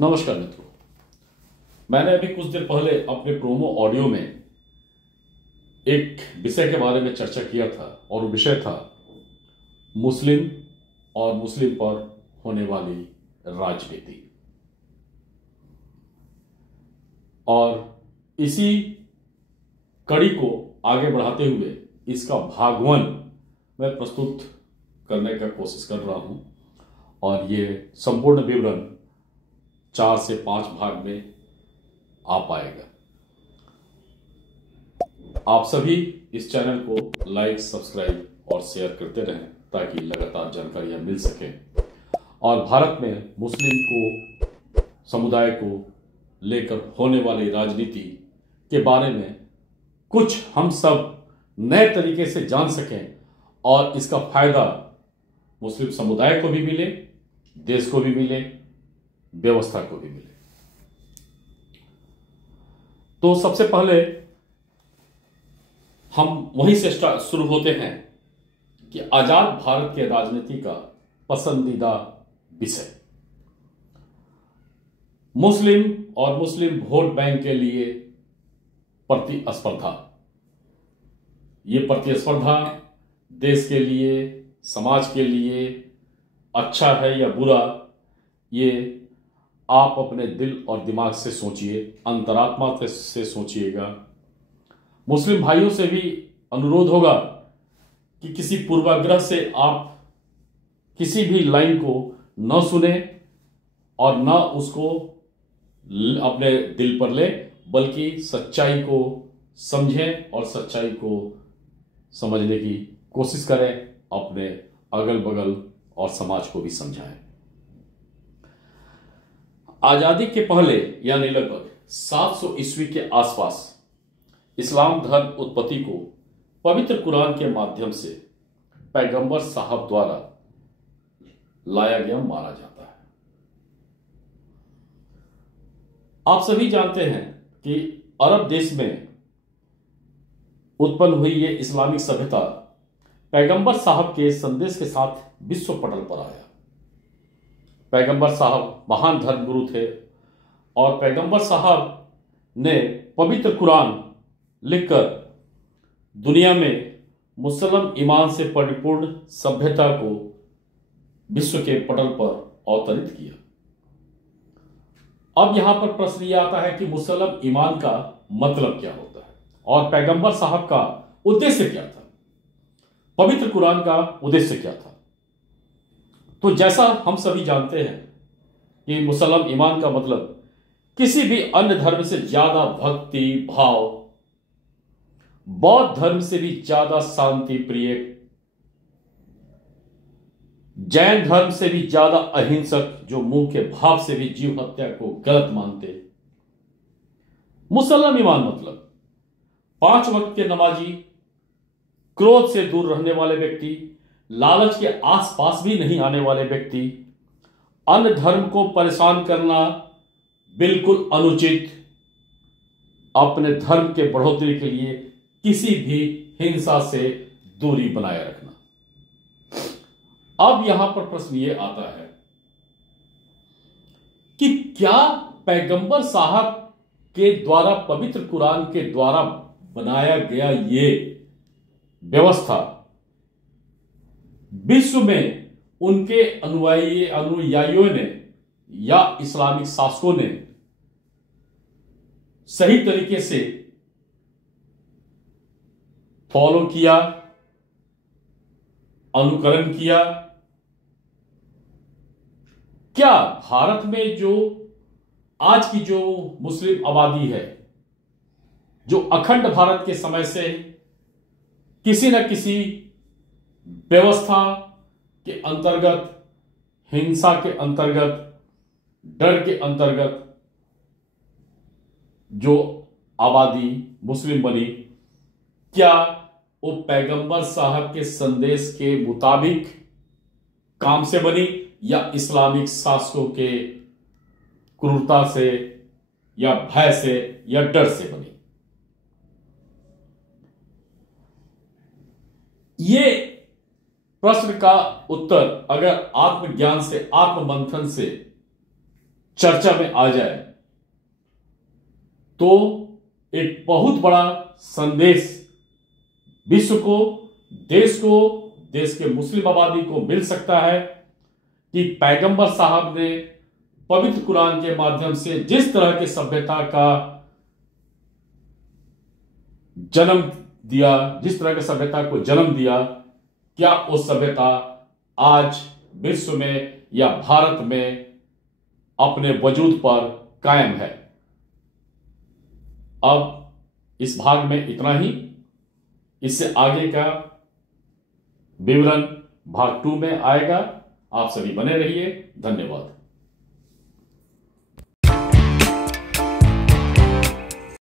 नमस्कार मित्रों, मैंने अभी कुछ देर पहले अपने प्रोमो ऑडियो में एक विषय के बारे में चर्चा किया था और वो विषय था मुस्लिम और मुस्लिम पर होने वाली राजनीति। और इसी कड़ी को आगे बढ़ाते हुए इसका भाग 1 मैं प्रस्तुत करने का कोशिश कर रहा हूं और ये संपूर्ण विवरण 4 से 5 भाग में आ पाएगा। आप सभी इस चैनल को लाइक, सब्सक्राइब और शेयर करते रहें ताकि लगातार जानकारियां मिल सकें और भारत में मुस्लिम समुदाय को लेकर होने वाली राजनीति के बारे में कुछ हम सब नए तरीके से जान सकें और इसका फायदा मुस्लिम समुदाय को भी मिले, देश को भी मिले, व्यवस्था को भी मिले। तो सबसे पहले हम वहीं से शुरू होते हैं कि आजाद भारत के राजनीति का पसंदीदा विषय मुस्लिम और मुस्लिम वोट बैंक के लिए प्रतिस्पर्धा। ये प्रतिस्पर्धा देश के लिए, समाज के लिए अच्छा है या बुरा, ये आप अपने दिल और दिमाग से सोचिए, अंतरात्मा से सोचिएगा। मुस्लिम भाइयों से भी अनुरोध होगा कि किसी पूर्वाग्रह से आप किसी भी लाइन को न सुने और न उसको अपने दिल पर ले, बल्कि सच्चाई को समझें और सच्चाई को समझने की कोशिश करें, अपने अगल बगल और समाज को भी समझाएं। आजादी के पहले यानी लगभग 700 ईस्वी के आसपास इस्लाम धर्म उत्पत्ति को पवित्र कुरान के माध्यम से पैगंबर साहब द्वारा लाया गया माना जाता है। आप सभी जानते हैं कि अरब देश में उत्पन्न हुई ये इस्लामिक सभ्यता पैगंबर साहब के संदेश के साथ विश्व पटल पर आया। पैगंबर साहब महान धर्मगुरु थे और पैगंबर साहब ने पवित्र कुरान लिखकर दुनिया में मुसलम ईमान से परिपूर्ण सभ्यता को विश्व के पटल पर अवतरित किया। अब यहां पर प्रश्न यह आता है कि मुसलम ईमान का मतलब क्या होता है और पैगंबर साहब का उद्देश्य क्या था, पवित्र कुरान का उद्देश्य क्या था। तो जैसा हम सभी जानते हैं कि मुसलम ईमान का मतलब किसी भी अन्य धर्म से ज्यादा भक्ति भाव, बौद्ध धर्म से भी ज्यादा शांति प्रिय, जैन धर्म से भी ज्यादा अहिंसक, जो मुंह के भाव से भी जीव हत्या को गलत मानते। मुसलम ईमान मतलब 5 वक्त के नमाजी, क्रोध से दूर रहने वाले व्यक्ति, लालच के आसपास भी नहीं आने वाले व्यक्ति, अन्य धर्म को परेशान करना बिल्कुल अनुचित, अपने धर्म के बढ़ोतरी के लिए किसी भी हिंसा से दूरी बनाए रखना। अब यहां पर प्रश्न यह आता है कि क्या पैगंबर साहब के द्वारा पवित्र कुरान के द्वारा बनाया गया ये व्यवस्था विश्व में उनके अनुयायियों ने या इस्लामिक शासकों ने सही तरीके से फॉलो किया, अनुकरण किया? क्या भारत में जो आज की जो मुस्लिम आबादी है, जो अखंड भारत के समय से किसी न किसी व्यवस्था के अंतर्गत, हिंसा के अंतर्गत, डर के अंतर्गत जो आबादी मुस्लिम बनी, क्या वो पैगंबर साहब के संदेश के मुताबिक काम से बनी या इस्लामिक शासकों के क्रूरता से या भय से या डर से बनी? ये प्रश्न का उत्तर अगर आत्मज्ञान से, आत्ममंथन से चर्चा में आ जाए तो एक बहुत बड़ा संदेश विश्व को, देश के मुस्लिम आबादी को मिल सकता है कि पैगंबर साहब ने पवित्र कुरान के माध्यम से जिस तरह की सभ्यता का जन्म दिया, जिस तरह की सभ्यता को जन्म दिया, क्या वो सभ्यता आज विश्व में या भारत में अपने वजूद पर कायम है। अब इस भाग में इतना ही। इससे आगे का विवरण भाग 2 में आएगा। आप सभी बने रहिए। धन्यवाद।